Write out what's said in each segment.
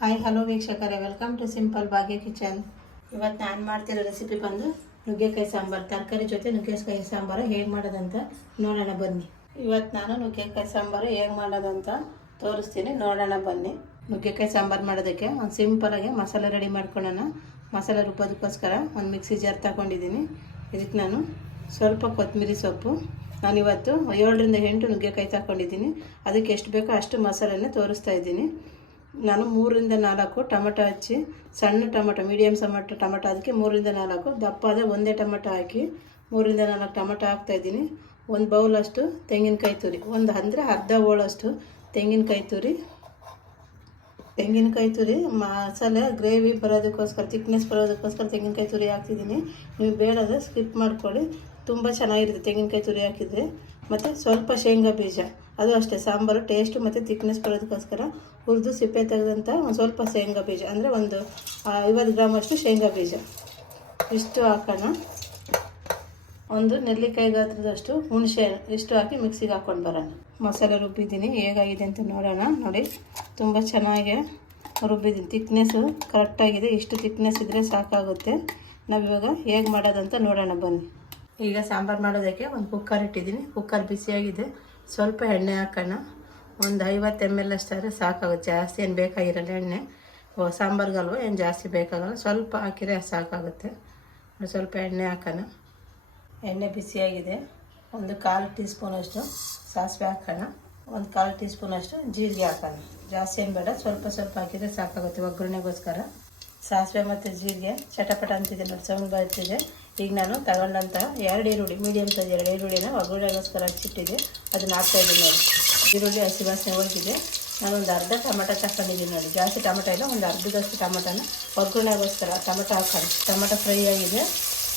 Hi hello ವೀಕ್ಷಕರೇ. Welcome to simple Bhagya kitchen ಇವತ್ತು ನಾನು ಮಾಡ್ತಿರೋ ರೆಸಿಪಿ ಬಂದು ನುಗ್ಗೆಕಾಯಿ ಸಾಂಬಾರು, ತರಕಾರಿ ಜೊತೆ ನುಗ್ಗೆಕಾಯಿ ಸಾಂಬಾರು ಹೇಗೆ ಮಾಡೋದಂತ ನೋಡೋಣ ಬನ್ನಿ. ಇವತ್ತು ನಾನು ನುಗ್ಗೆಕಾಯಿ ಸಾಂಬಾರು ಹೇಗೆ ಮಾಡೋದಂತ ತೋರಿಸ್ತೀನಿ. ನೋಡೋಣ ಬನ್ನಿ. ನುಗ್ಗೆಕಾಯಿ ಸಾಂಬಾರು ಮಾಡೋದಕ್ಕೆ ಒಂದು ಸಿಂಪಲಾಗಿ ಮಸಾಲೆ ರೆಡಿ ಮಾಡ್ಕೊಳ್ಳೋಣ. ಮಸಾಲೆ ರುಬ್ಬೋದಕ್ಕೋಸ್ಕರ ಒಂದು ಮಿಕ್ಸಿ ಜಾರ್ ತಗೊಂಡಿದ್ದೀನಿ. ಇದಕ್ಕೆ ನಾನು ಸ್ವಲ್ಪ ಕೊತ್ತಂಬರಿ ಸೊಪ್ಪು. ನಾನಿವತ್ತು ಏಳರಿಂದ ಎಂಟು ನುಗ್ಗೆಕಾಯಿ ತಗೊಂಡಿದ್ದೀನಿ. ಅದಕ್ಕೆ ಎಷ್ಟು ಬೇಕೋ ಅಷ್ಟು ಮಸಾಲೆನೇ ತೋರಿಸ್ತಾ ಇದ್ದೀನಿ. ನಾನು ಮೂರರಿಂದ ನಾಲ್ಕು ಟೊಮೆಟೊ ಹಚ್ಚಿ, ಸಣ್ಣ ಟೊಮೆಟೊ ಮೀಡಿಯಮ್ ಸಮಟ ಟೊಮೆಟೊ ಅದಕ್ಕೆ ಮೂರರಿಂದ ನಾಲ್ಕು, ದಪ್ಪ ಆದರೆ ಒಂದೇ ಟೊಮೆಟೊ ಹಾಕಿ ಮೂರರಿಂದ ನಾಲ್ಕು ಟೊಮೆಟೊ ಹಾಕ್ತಾಯಿದ್ದೀನಿ ಒಂದು ಬೌಲಷ್ಟು ತೆಂಗಿನಕಾಯಿ ತುರಿ, ಒಂದು ಅಂದರೆ ಅರ್ಧ ಬೌಳಷ್ಟು ತೆಂಗಿನಕಾಯಿ ತುರಿ. ತೆಂಗಿನಕಾಯಿ ತುರಿ, ಮಸಾಲೆ ಗ್ರೇವಿ ಬರೋದಕ್ಕೋಸ್ಕರ ತಿಕ್ನೆಸ್ ಬರೋದಕ್ಕೋಸ್ಕರ ತೆಂಗಿನಕಾಯಿ ತುರಿ ಹಾಕ್ತಿದ್ದೀನಿ. ನೀವು ಬೇಡಾದರೆ ಸ್ಕಿಪ್ ಮಾಡ್ಕೊಳ್ಳಿ. ತುಂಬ ಚೆನ್ನಾಗಿರುತ್ತೆ ತೆಂಗಿನಕಾಯಿ ತುರಿ ಹಾಕಿದರೆ. ಮತ್ತು ಸ್ವಲ್ಪ ಶೇಂಗಾ ಬೀಜ, ಅದು ಅಷ್ಟೇ. ಸಾಂಬಾರು ಟೇಸ್ಟು ಮತ್ತು ತಿಕ್ನೆಸ್ ಬರೋದಕ್ಕೋಸ್ಕರ ಹುರಿದು ಸಿಪ್ಪೆ ತೆಗೆದಂಥ ಒಂದು ಸ್ವಲ್ಪ ಶೇಂಗಾ ಬೀಜ. ಅಂದರೆ ಒಂದು ಐವತ್ತು ಐವತ್ತು ಗ್ರಾಮಷ್ಟು ಶೇಂಗಾ ಬೀಜ. ಇಷ್ಟು ಹಾಕೋಣ. ಒಂದು ನೆಲ್ಲಿಕಾಯಿ ಗಾತ್ರದಷ್ಟು ಹುಣಸೆ ಇಷ್ಟು ಹಾಕಿ ಮಿಕ್ಸಿಗೆ ಹಾಕ್ಕೊಂಡು ಬರೋಣ. ಮಸಾಲೆ ರುಬ್ಬಿದ್ದೀನಿ. ಹೇಗಾಗಿದೆ ಅಂತ ನೋಡೋಣ. ನೋಡಿ, ತುಂಬ ಚೆನ್ನಾಗಿ ರುಬ್ಬಿದ್ದೀನಿ. ತಿಕ್ನೆಸ್ಸು ಕರೆಕ್ಟಾಗಿದೆ ಇಷ್ಟು ತಿಕ್ನೆಸ್ ಇದ್ದರೆ ಸಾಕಾಗುತ್ತೆ. ನಾವಿವಾಗ ಹೇಗೆ ಮಾಡೋದಂತ ನೋಡೋಣ. ಬನ್ನಿ. ಈಗ ಸಾಂಬಾರು ಮಾಡೋದಕ್ಕೆ ಒಂದು ಕುಕ್ಕರ್ ಇಟ್ಟಿದ್ದೀನಿ. ಕುಕ್ಕರ್ ಬಿಸಿಯಾಗಿದೆ. ಸ್ವಲ್ಪ ಎಣ್ಣೆ ಹಾಕೋಣ. ಒಂದು ಐವತ್ತು ಎಂ ಎಲ್ ಅಷ್ಟಾದರೆ ಸಾಕಾಗುತ್ತೆ. ಜಾಸ್ತಿ ಏನು ಬೇಕಾಗಿರಲ್ಲ ಎಣ್ಣೆ. ಓ, ಸಾಂಬಾರ್ಗಲ್ವ? ಏನು ಜಾಸ್ತಿ ಬೇಕಾಗಲ್ಲ. ಸ್ವಲ್ಪ ಹಾಕಿದರೆ ಸಾಕಾಗುತ್ತೆ. ಸ್ವಲ್ಪ ಎಣ್ಣೆ ಹಾಕೋಣ. ಎಣ್ಣೆ ಬಿಸಿಯಾಗಿದೆ. ಒಂದು ಕಾಲು ಟೀ ಸ್ಪೂನಷ್ಟು ಸಾಸಿವೆ ಹಾಕೋಣ. ಒಂದು ಕಾಲು ಟೀ ಸ್ಪೂನಷ್ಟು ಜೀರಿಗೆ ಹಾಕೋಣ. ಜಾಸ್ತಿ ಏನು ಬೇಡ. ಸ್ವಲ್ಪ ಸ್ವಲ್ಪ ಹಾಕಿದರೆ ಸಾಕಾಗುತ್ತೆ ಒಗ್ಗರಣೆಗೋಸ್ಕರ. ಸಾಸಿವೆ ಮತ್ತು ಜೀರಿಗೆ. ಚಟಪಟ ಅಂತಿದೆ ನೋಡಿ ಸೌಂಡ್ ಬರ್ತಿದೆ ಈಗ ನಾನು ತಗೊಂಡಂಥ ಎರಡು ಈರುಳ್ಳಿ ಮೀಡಿಯಮ್ ಸೈಜ್ ಎರಡು ಈರುಳ್ಳಿನ ಒಗ್ಗರಣೆಗೋಸ್ಕರ ಹಚ್ಚಿಟ್ಟಿದೆ ಅದನ್ನ ಹಾಕ್ತಾ ಇದ್ದೀನಿ ನೋಡಿ. ಈರುಳ್ಳಿ ಹಸಿ ವಾಸನೆ ಹೋಗಿದೆ. ನಾನು ಒಂದು ಅರ್ಧ ಟೊಮೆಟೊ ತಗೊಂಡಿದ್ದೀನಿ ನೋಡಿ. ಜಾಸ್ತಿ ಟೊಮೆಟೊ ಇಲ್ಲ, ಒಂದು ಅರ್ಧದಷ್ಟು ಟೊಮೆಟೊನ ಒಗ್ಗರಣೆಗೋಸ್ಕರ ಟೊಮೆಟೊ ಹಾಕೋಣ ಟೊಮೆಟೊ ಫ್ರೈ ಆಗಿದೆ.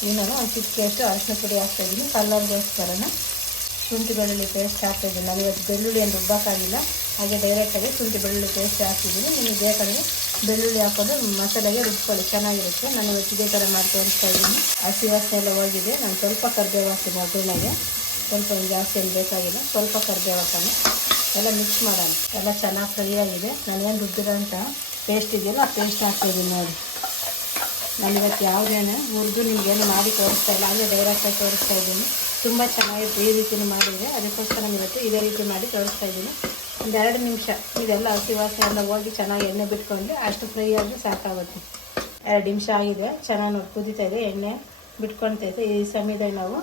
ಈಗ ನಾನು ಒಂದು ಚಿಕ್ಕಷ್ಟು ಅರಿಶಿನ ಪುಡಿ ಹಾಕ್ತಾಯಿದ್ದೀನಿ ಕಲ್ಲರ್ಗೋಸ್ಕರನ ಶುಂಠಿ ಬೆಳ್ಳುಳ್ಳಿ ಪೇಸ್ಟ್ ಹಾಕ್ತಾಯಿದ್ದೀನಿ. ನಾನು ಇವತ್ತು ಬೆಳ್ಳುಳ್ಳಿ ಏನು ರುಬ್ಬಕ್ಕಾಗಿಲ್ಲ ಹಾಗೆ ಡೈರೆಕ್ಟಾಗಿ ಶುಂಠಿ ಬೆಳ್ಳುಳ್ಳಿ ಪೇಸ್ಟ್ ಹಾಕ್ತಿದ್ದೀನಿ. ನಿಮಗೆ ಬೇಕಾದರೆ ಬೆಳ್ಳುಳ್ಳಿ ಹಾಕೋದು ಮಸಾಲೆಗೆ ರುಬ್ಕೊಳ್ಳಿ. ಚೆನ್ನಾಗಿರುತ್ತೆ. ನಾನು ಇವತ್ತು ಇದೇ ಥರ ಮಾಡಿ ತೋರಿಸ್ತಾ ಇದ್ದೀನಿ ಹಸಿ ವಾಸನೆ ಎಲ್ಲ ಹೋಗಿದೆ. ನಾನು ಸ್ವಲ್ಪ ಕರ್ಬೇವು ಹಾಕ್ತೀನಿ ಒಗ್ಗರಣೆಗೆ. ಸ್ವಲ್ಪ ಜಾಸ್ತಿ ಏನು ಬೇಕಾಗಿಲ್ಲ. ಸ್ವಲ್ಪ ಕರ್ಬೇವು ಹಾಕೋಣ. ಎಲ್ಲ ಮಿಕ್ಸ್ ಮಾಡೋಣ. ಎಲ್ಲ ಚೆನ್ನಾಗಿ ಫ್ರೈ ಆಗಿದೆ. ನಾನು ಏನು ರುಬ್ಬಿರೋಂಥ ಪೇಸ್ಟ್ ಇದೆಯಲ್ಲ ಆ ಪೇಸ್ಟ್ ಹಾಕ್ತಾಯಿದ್ದೀನಿ ನೋಡಿ. ನಾನು ಇವತ್ತು ಯಾವುದೇನೆ ಹುರಿದು ನಿಮಗೇನು ಮಾಡಿ ತೋರಿಸ್ತಾ ಇಲ್ಲ. ಹಾಗೆ ಡೈರೆಕ್ಟಾಗಿ ತೋರಿಸ್ತಾ ಇದ್ದೀನಿ ತುಂಬ ಚೆನ್ನಾಗಿರುತ್ತೆ ಈ ರೀತಿಯೂ ಮಾಡಿದರೆ ಅದಕ್ಕೋಸ್ಕರ ಇವತ್ತು ಇದೇ ರೀತಿ ಮಾಡಿ ತೋರಿಸ್ತಾ ಇದ್ದೀನಿ. ಒಂದು ಎರಡು ನಿಮಿಷ. ಇದೆಲ್ಲ ಹಸಿ ವಾಸನೆ ಎಲ್ಲ ಹೋಗಿ ಚೆನ್ನಾಗಿ ಎಣ್ಣೆ ಬಿಟ್ಕೊಂಡ್ರೆ ಅಷ್ಟು ಫ್ರೈ ಆಗಿ ಸಾಕಾಗುತ್ತೆ. ಎರಡು ನಿಮಿಷ ಆಗಿದೆ. ಚೆನ್ನಾಗಿ ನೋಡಿ ಕುದೀತಾ ಇದೆ. ಎಣ್ಣೆ ಬಿಟ್ಕೊಳ್ತೈತೆ ಈ ಸಮಯದಲ್ಲಿ ನಾವು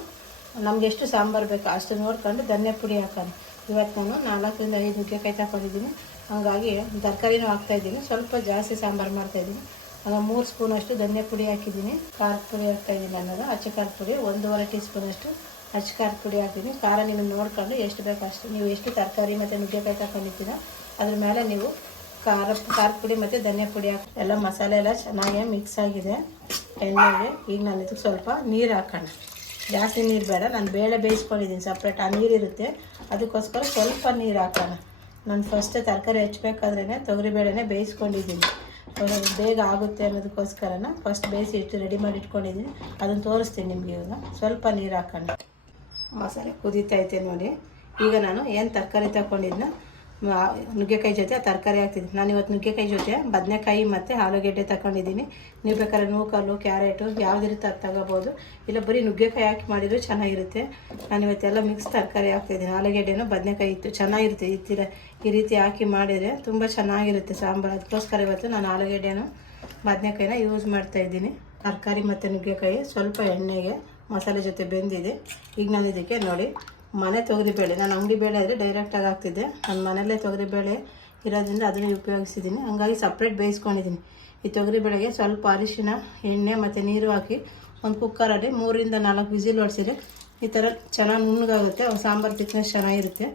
ನಮ್ಗೆ ಎಷ್ಟು ಸಾಂಬಾರು ಬೇಕೋ ಅಷ್ಟು ನೋಡ್ಕೊಂಡು ಧನ್ಯ ಪುಡಿ ಹಾಕೋಣ. ಇವತ್ತು ನಾನು ನಾಲ್ಕರಿಂದ ಐದು ಕೈ ತಗೊಂಡಿದ್ದೀನಿ ಹಾಗಾಗಿ ತರಕಾರಿನೂ ಹಾಕ್ತಾಯಿದ್ದೀನಿ ಸ್ವಲ್ಪ ಜಾಸ್ತಿ ಸಾಂಬಾರು ಮಾಡ್ತಾಯಿದ್ದೀನಿ ಆಗ ಮೂರು ಸ್ಪೂನಷ್ಟು ಧನ್ಯ ಪುಡಿ ಹಾಕಿದ್ದೀನಿ. ಖಾರದ ಪುಡಿ ಹಾಕ್ತಾಯಿದ್ದೀನಿ ಅನ್ನೋದು. ಅಚ್ಚ ಖಾರದ ಪುಡಿ. ಒಂದೂವರೆ ಟೀ ಸ್ಪೂನಷ್ಟು ಅಚ್ಚ ಖಾರದ ಪುಡಿ ಹಾಕ್ತೀನಿ. ಖಾರ ನಿಮಗೆ ನೋಡ್ಕೊಂಡು ಎಷ್ಟು ಬೇಕು ಅಷ್ಟು. ನೀವು ಎಷ್ಟು ತರಕಾರಿ ಮತ್ತು ನುಗ್ಗೆಕಾಯಿ ತಗೊಂಡಿದ್ದೀರ ಅದ್ರ ಮೇಲೆ ನೀವು ಖಾರ ಖಾರದ ಪುಡಿ ಮತ್ತು ಧನಿಯಾ ಪುಡಿ ಹಾಕಿ ಎಲ್ಲ ಮಸಾಲೆ ಎಲ್ಲ ಚೆನ್ನಾಗಿ ಮಿಕ್ಸ್ ಆಗಿದೆ. ಎಣ್ಣೆಗೆ ಈಗ ನಾನು ಇದಕ್ಕೆ ಸ್ವಲ್ಪ ನೀರು ಹಾಕೋಣ. ಜಾಸ್ತಿ ನೀರು ಬೇಡ. ನಾನು ಬೇಳೆ ಬೇಯಿಸ್ಕೊಂಡಿದ್ದೀನಿ ಸಪ್ರೇಟ್ ಆ ನೀರಿರುತ್ತೆ ಅದಕ್ಕೋಸ್ಕರ ಸ್ವಲ್ಪ ನೀರು ಹಾಕೋಣ. ನಾನು ಫಸ್ಟೇ ತರಕಾರಿ ಹೆಚ್ಚಬೇಕಾದ್ರೇ ತೊಗರಿಬೇಳೆನೇ ಬೇಯಿಸ್ಕೊಂಡಿದ್ದೀನಿ. ಬೇಗ ಆಗುತ್ತೆ ಅನ್ನೋದಕ್ಕೋಸ್ಕರನ ಫಸ್ಟ್ ಬೇಯಿಸಿ ಇಟ್ಟು ರೆಡಿ ಮಾಡಿ ಇಟ್ಕೊಂಡಿದ್ದೀನಿ, ಅದನ್ನು ತೋರಿಸ್ತೀನಿ ನಿಮಗೆ ಇವಾಗ. ಸ್ವಲ್ಪ ನೀರು ಹಾಕೋಣ. ಮಸಾಲೆ ಕುದೀತೈತೆ ನೋಡಿ. ಈಗ ನಾನು ಏನು ತರಕಾರಿ ತಗೊಂಡಿದ್ನ ನುಗ್ಗೆಕಾಯಿ ಜೊತೆ ತರಕಾರಿ ಹಾಕ್ತಿದ್ದೀನಿ ನಾನು ಇವತ್ತು ನುಗ್ಗೆಕಾಯಿ ಜೊತೆ ಬದನೆಕಾಯಿ ಮತ್ತು ಆಲೂಗೆಡ್ಡೆ ತಗೊಂಡಿದ್ದೀನಿ. ನೀವು ಬೇಕಾದ್ರೆ ನೂಕಲ್ಲು, ಕ್ಯಾರೆಟು ಯಾವುದಿರುತ್ತೆ ಅದು ತಗೋಬೋದು. ಇಲ್ಲ ಬರೀ ನುಗ್ಗೆಕಾಯಿ ಹಾಕಿ ಮಾಡಿದರೂ ಚೆನ್ನಾಗಿರುತ್ತೆ. ನಾನು ಇವತ್ತೆಲ್ಲ ಮಿಕ್ಸ್ ತರಕಾರಿ ಹಾಕ್ತಿದ್ದೀನಿ. ಆಲೂಗೆಡ್ಡೆನೂ ಬದನೆಕಾಯಿ ಇತ್ತು. ಚೆನ್ನಾಗಿರುತ್ತೆ ಈ ಥರ ಈ ರೀತಿ ಹಾಕಿ ಮಾಡಿದರೆ ತುಂಬ ಚೆನ್ನಾಗಿರುತ್ತೆ ಸಾಂಬಾರು. ಅದಕ್ಕೋಸ್ಕರ ಇವತ್ತು ನಾನು ಆಲೂಗೆಡ್ಡೆನೂ ಬದನೆಕಾಯಿನ ಯೂಸ್ ಮಾಡ್ತಾಯಿದ್ದೀನಿ ತರಕಾರಿ ಮತ್ತು ನುಗ್ಗೆಕಾಯಿ ಸ್ವಲ್ಪ ಎಣ್ಣೆಗೆ ಮಸಾಲೆ ಜೊತೆ ಬೆಂದಿದೆ. ಈಗ ನಾನು ಇದಕ್ಕೆ ನೋಡಿ, ಮನೆ ತೊಗರಿಬೇಳೆ ನಾನು ಅಂಗಡಿ ಬೇಳೆ ಆದರೆ ಡೈರೆಕ್ಟಾಗಿ ಹಾಕ್ತಿದ್ದೆ. ನನ್ನ ಮನೆಯಲ್ಲೇ ತೊಗರಿಬೇಳೆ ಇರೋದ್ರಿಂದ ಅದನ್ನು ಉಪಯೋಗಿಸಿದ್ದೀನಿ ಹಂಗಾಗಿ ಸಪ್ರೇಟ್ ಬೇಯಿಸ್ಕೊಂಡಿದ್ದೀನಿ. ಈ ತೊಗರಿಬೇಳೆಗೆ ಸ್ವಲ್ಪ ಅರಿಶಿನ, ಎಣ್ಣೆ ಮತ್ತು ನೀರು ಹಾಕಿ ಒಂದು ಕುಕ್ಕರಲ್ಲಿ ಮೂರಿಂದ ನಾಲ್ಕು ವಿಸಿಲ್ ಹೊಡ್ಸಿದ್ರೆ ಈ ಥರ ಚೆನ್ನಾಗಿ ನುಣ್ಣಗಾಗುತ್ತೆ. ಸಾಂಬಾರು ತಿಕ್ನೆಸ್ ಚೆನ್ನಾಗಿರುತ್ತೆ.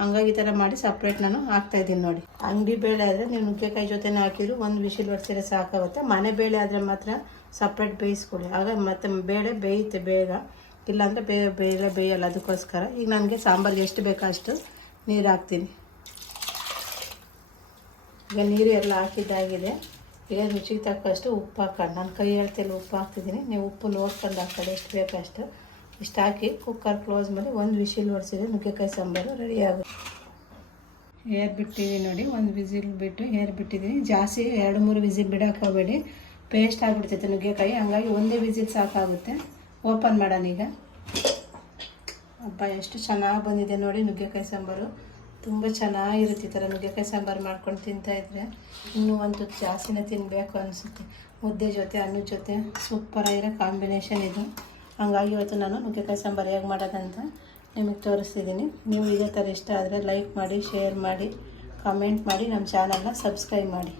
ಹಂಗಾಗಿ ಈ ಥರ ಮಾಡಿ ಸಪ್ರೇಟ್ ನಾನು ಹಾಕ್ತಾಯಿದ್ದೀನಿ ನೋಡಿ. ಅಂಗಡಿ ಬೇಳೆ ಆದರೆ ನೀವು ನುಗ್ಗೆಕಾಯಿ ಜೊತೆನೇ ಹಾಕಿದ್ರು ಒಂದು ವಿಸಿಲ್ ಹೊಡ್ಸಿದ್ರೆ ಸಾಕಾಗುತ್ತೆ. ಮನೆ ಬೇಳೆ ಆದರೆ ಮಾತ್ರ ಸಪ್ರೇಟ್ ಬೇಯಿಸ್ಕೊಳ್ಳಿ. ಆಗ ಮತ್ತೆ ಬೇಳೆ ಬೇಯುತ್ತೆ ಬೇಗ. ಇಲ್ಲಾಂದರೆ ಬೇ ಬೇಳೆ ಬೇಯಲ್ಲ ಅದಕ್ಕೋಸ್ಕರ. ಈಗ ನನಗೆ ಸಾಂಬಾರು ಎಷ್ಟು ಬೇಕೋ ಅಷ್ಟು ನೀರು ಹಾಕ್ತೀನಿ. ಈಗ ನೀರು ಎಲ್ಲ ಹಾಕಿದ್ದಾಗಿದೆ. ಈಗ ರುಚಿಗೆ ತಕ್ಕಷ್ಟು ಉಪ್ಪು ಹಾಕೊಂಡು ನಾನು ಕೈ ಹೇಳ್ತಿಲ್ಲ ಉಪ್ಪು ಹಾಕ್ತಿದ್ದೀನಿ. ನೀವು ಉಪ್ಪು ನೋಡ್ಕೊಂಡು ಹಾಕೊಳ್ಳಿ ಎಷ್ಟು ಬೇಕೋ ಅಷ್ಟು ಇಷ್ಟು ಹಾಕಿ ಕುಕ್ಕರ್ ಕ್ಲೋಸ್ ಮಾಡಿ ಒಂದು ವಿಶಿಲ್ ಹೊಡ್ಸಿದ್ರೆ ನುಗ್ಗೆಕಾಯಿ ಸಾಂಬಾರು ರೆಡಿ ಆಗುತ್ತೆ. ಏರ್ ಬಿಟ್ಟಿದ್ದೀನಿ ನೋಡಿ. ಒಂದು ವಿಸಿಲ್ ಬಿಟ್ಟು ಏರ್ ಬಿಟ್ಟಿದ್ದೀನಿ. ಜಾಸ್ತಿ ಎರಡು ಮೂರು ವಿಸಿಲ್ ಬಿಡೋಕೆ ಹೋಗಬೇಡಿ. ಪೇಸ್ಟ್ ಆಗಿಬಿಡ್ತೈತೆ ನುಗ್ಗೆಕಾಯಿ. ಹಂಗಾಗಿ ಒಂದೇ ವಿಸಿಲ್ ಸಾಕಾಗುತ್ತೆ. ಓಪನ್ ಮಾಡೋಣ ಈಗ. ಹಬ್ಬ ಎಷ್ಟು ಚೆನ್ನಾಗಿ ಬಂದಿದೆ ನೋಡಿ ನುಗ್ಗೆಕಾಯಿ ಸಾಂಬಾರು. ತುಂಬ ಚೆನ್ನಾಗಿರುತ್ತೆ ಈ ಥರ ನುಗ್ಗೆಕಾಯಿ ಸಾಂಬಾರು ಮಾಡ್ಕೊಂಡು ತಿಂತಾಯಿದ್ರೆ ಇನ್ನೂ ಒಂದು ಜಾಸ್ತಿನೇ ತಿನ್ನಬೇಕು ಅನಿಸುತ್ತೆ. ಮುದ್ದೆ ಜೊತೆ ಅನ್ನದ ಜೊತೆ ಸೂಪರಾಗಿರೋ ಕಾಂಬಿನೇಷನ್ ಇದು. ಹಂಗಾಗಿ ಇವತ್ತು ನಾನು ನುಗ್ಗೆಕಾಯಿ ಸಾಂಬಾರು ಹೇಗೆ ಮಾಡೋದಂತ ನಿಮಗೆ ತೋರಿಸ್ತಿದ್ದೀನಿ. ನೀವು ಇದೇ ಥರ ಇಷ್ಟ ಆದರೆ ಲೈಕ್ ಮಾಡಿ ಶೇರ್ ಮಾಡಿ ಕಮೆಂಟ್ ಮಾಡಿ, ನಮ್ಮ ಚಾನಲ್ನ ಸಬ್ಸ್ಕ್ರೈಬ್ ಮಾಡಿ.